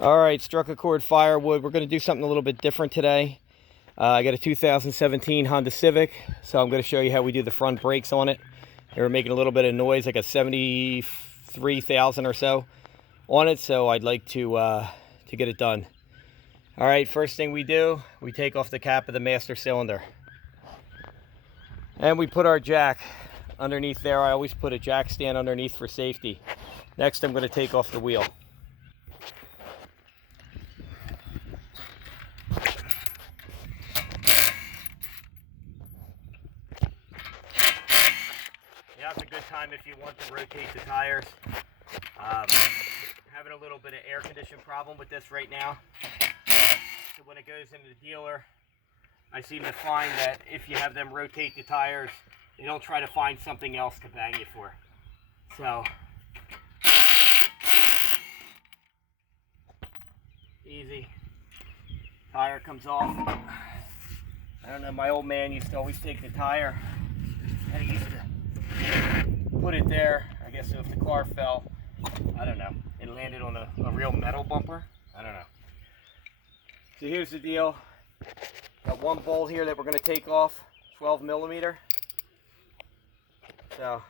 All right, struck a chord firewood. We're going to do something a little bit different today. I got a 2017 Honda Civic, so I'm going to show you how we do the front brakes on it. They were making a little bit of noise, like a 73,000 or so on it, so I'd like to get it done. All right, first thing we do, we take off the cap of the master cylinder. And we put our jack underneath there. I always put a jack stand underneath for safety. Next, I'm going to take off the wheel. Now's a good time if you want to rotate the tires. Having a little bit of air condition problem with this right now. So when it goes into the dealer, I seem to find that if you have them rotate the tires, they don't try to find something else to bang you for. So, easy. Tire comes off. I don't know, my old man used to always take the tire and he used to put it there. I guess so if the car fell, I don't know, it landed on a real metal bumper. I don't know. So here's the deal. Got one bolt here that we're going to take off, 12 millimeter. So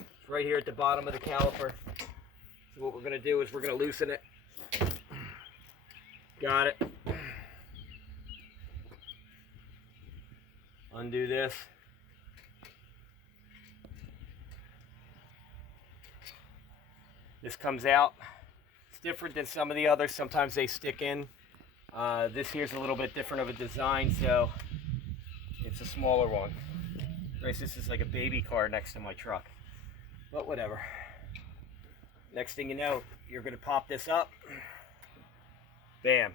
it's right here at the bottom of the caliper. So what we're going to do is we're going to loosen it. Got it. Undo this. This comes out. It's different than some of the others. Sometimes they stick in. This here's a little bit different of a design, so it's a smaller one. This is like a baby car next to my truck, but whatever. Next thing you know, you're going to pop this up. Bam.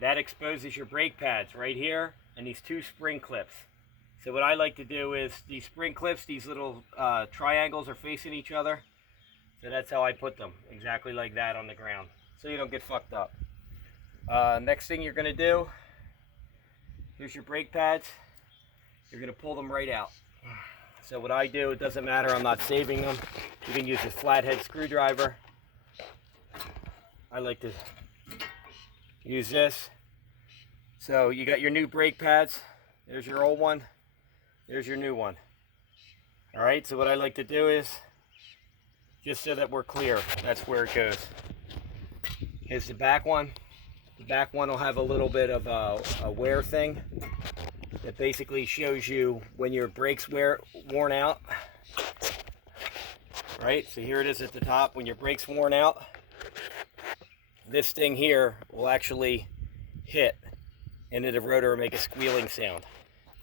That exposes your brake pads right here and these two spring clips. So what I like to do is these spring clips, these little triangles are facing each other. So that's how I put them, exactly like that on the ground, so you don't get fucked up. Next thing you're going to do, here's your brake pads. You're going to pull them right out. So what I do, it doesn't matter, I'm not saving them. You can use a flathead screwdriver. I like to use this. So you got your new brake pads. There's your old one. There's your new one. All right, so what I like to do is, just so that we're clear, that's where it goes. Here's the back one. The back one will have a little bit of a wear thing that basically shows you when your brakes worn out. Right, so here it is at the top. When your brakes worn out, this thing here will actually hit into the rotor and make a squealing sound.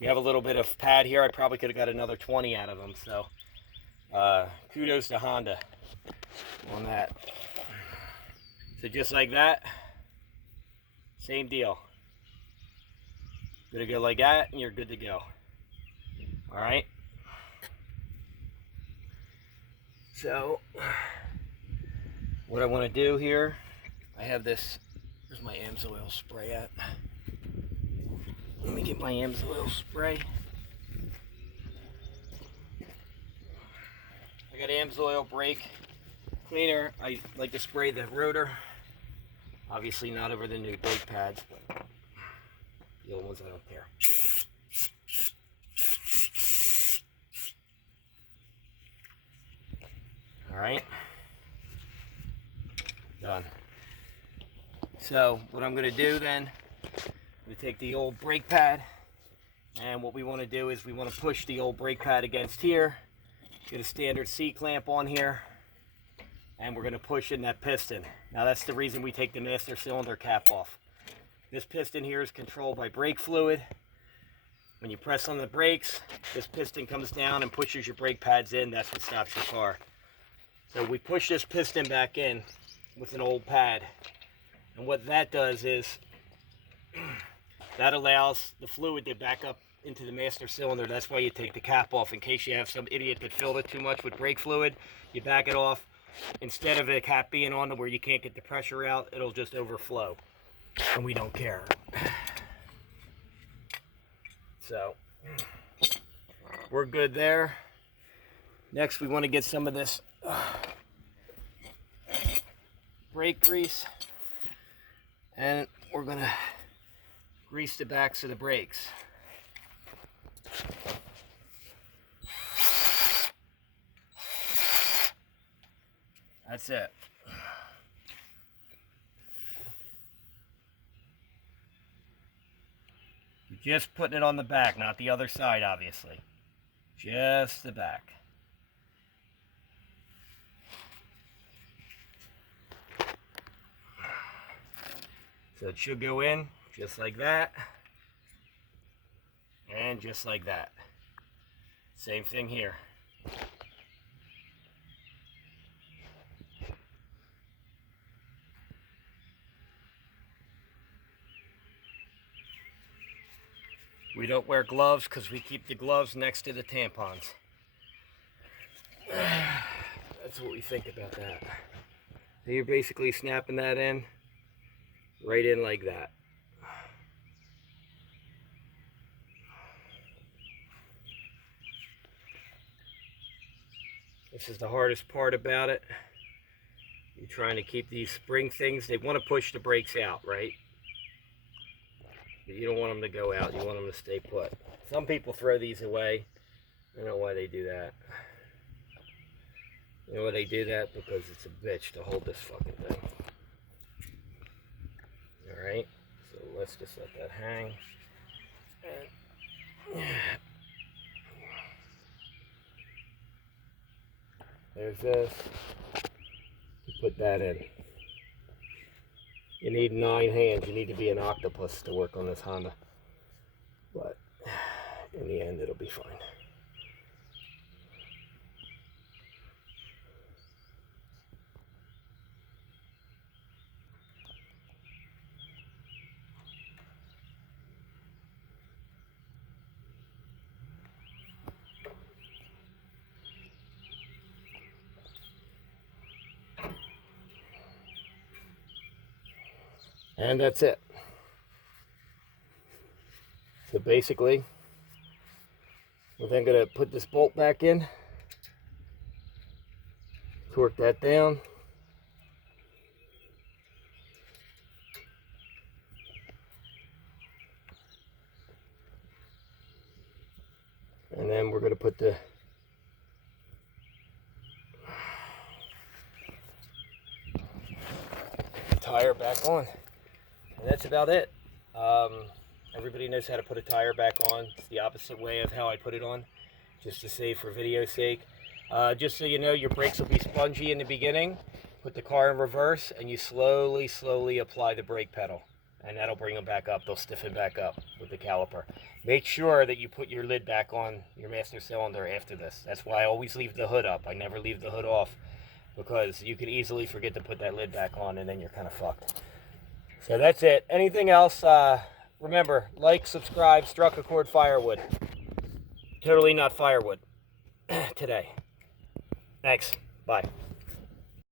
We have a little bit of pad here. I probably could have got another 20 out of them, so kudos to Honda on that. So just like that, same deal. Gonna go like that and you're good to go. All right. So what I want to do here, I have this, where's my Amsoil spray at? Let me get my Amsoil spray. I got Amsoil brake cleaner. I like to spray the rotor. Obviously not over the new brake pads, but the old ones I don't care. All right, done. So what I'm going to do then, we take the old brake pad, and what we want to do is we want to push the old brake pad against here, get a standard C-clamp on here, and we're going to push in that piston. Now that's the reason we take the master cylinder cap off. This piston here is controlled by brake fluid. When you press on the brakes, this piston comes down and pushes your brake pads in. That's what stops your car. So we push this piston back in with an old pad. And what that does is, that allows the fluid to back up into the master cylinder. That's why you take the cap off, in case you have some idiot that filled it too much with brake fluid. You back it off. Instead of the cap being on to where you can't get the pressure out, it'll just overflow. And we don't care. So we're good there. Next we want to get some of this brake grease, and we're going to grease the backs of the brakes. That's it. You're just putting it on the back, not the other side, obviously. Just the back. So it should go in just like that. And just like that. Same thing here. We don't wear gloves because we keep the gloves next to the tampons. That's what we think about that. So you're basically snapping that in, right in like that. This is the hardest part about it. You're trying to keep these spring things, they want to push the brakes out, right? But you don't want them to go out, you want them to stay put. Some people throw these away. I don't know why they do that. You know why they do that? Because it's a bitch to hold this fucking thing. Alright, so let's just let that hang. And there's this. You put that in. You need 9 hands. You need to be an octopus to work on this Honda. But in the end, it'll be fine. And that's it. So basically, we're then going to put this bolt back in, torque that down, and then we're going to put the tire back on. And that's about it. Everybody knows how to put a tire back on. It's the opposite way of how I put it on, just to save for video's sake. Just so you know, your brakes will be spongy in the beginning. Put the car in reverse, and you slowly apply the brake pedal. And that'll bring them back up. They'll stiffen back up with the caliper. Make sure that you put your lid back on your master cylinder after this. That's why I always leave the hood up. I never leave the hood off, because you could easily forget to put that lid back on, and then you're kind of fucked. So that's it. Anything else, remember, like, subscribe, struck a chord firewood. Totally not firewood today. Thanks. Bye.